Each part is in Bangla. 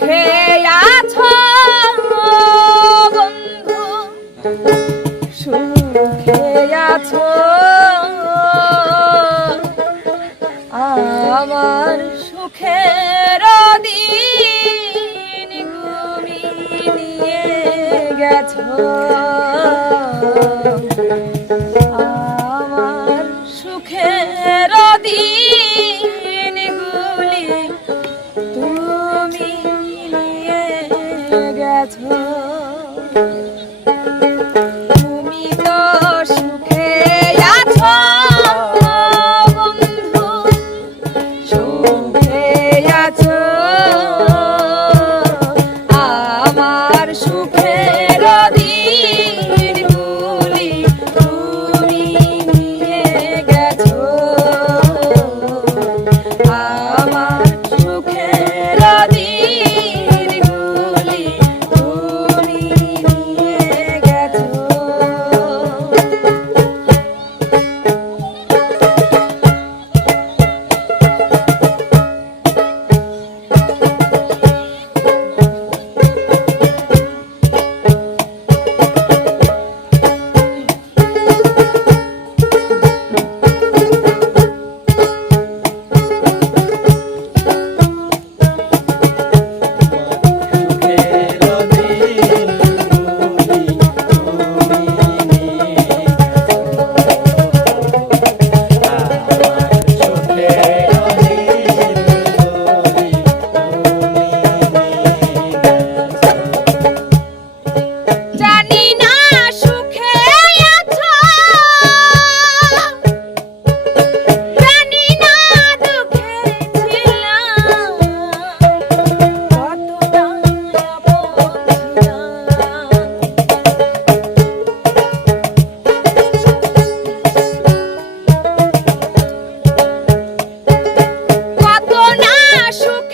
সুখে আছো বন্ধু? আমার সুখের দিন নিয়ে গেছো। আসুক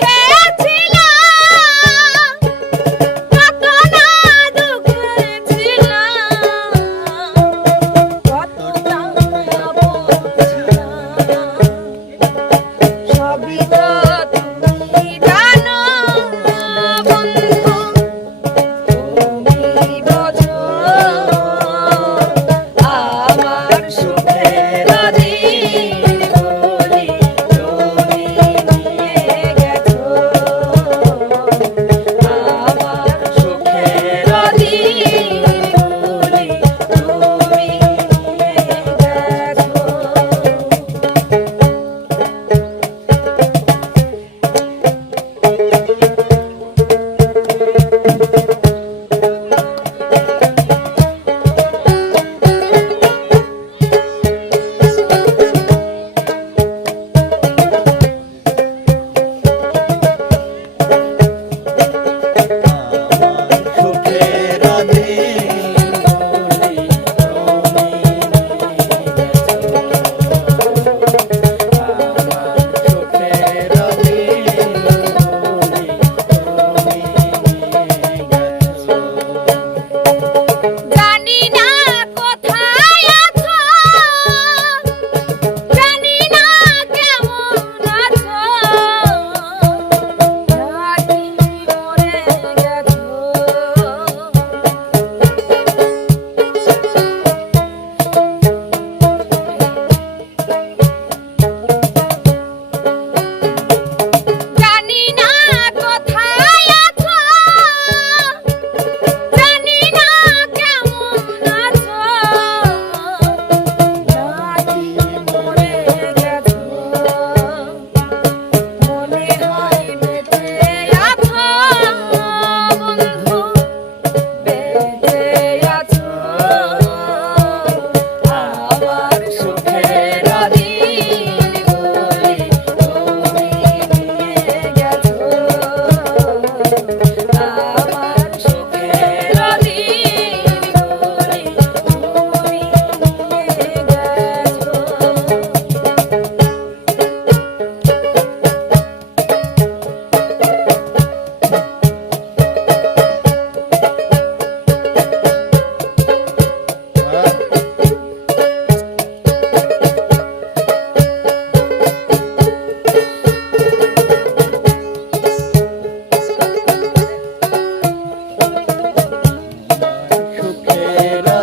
Israel.